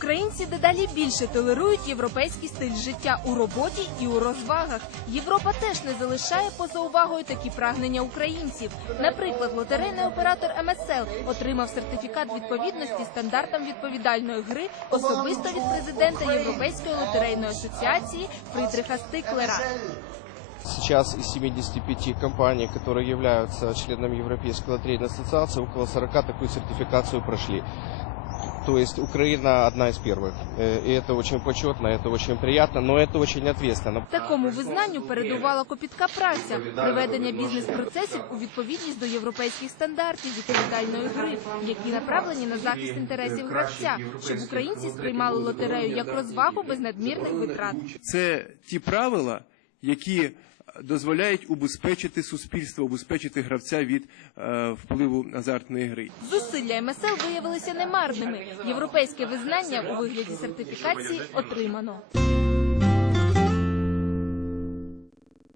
Українці дедалі більше толерують європейський стиль життя у роботі і у розвагах. Європа теж не залишає поза увагою такі прагнення українців. Наприклад, лотерейний оператор МСЛ отримав сертифікат відповідності стандартам відповідальної гри особисто від президента Європейської лотерейної асоціації Фрідриха Стиклера. Сейчас из 75 компаний, которые являются членами Европейской лотерейной ассоциации, около 40 такую сертификацию прошли. То есть Украина одна из первых. Э, И это очень почетно, это очень приятно, но это очень ответственно. Такому визнанню передувала копітка праця, приведення бізнес-процесів у відповідність до європейських стандартів відповідальної гри, які направлені на захист інтересів гравця, щоб українці сприймали лотерею як розвагу без надмірних витрат. Це ті правила, які дозволяють убезпечити суспільство, убезпечити гравця від е, впливу азартної гри. Зусилля МСЛ виявилися немарними. Європейське визнання у вигляді сертифікації отримано.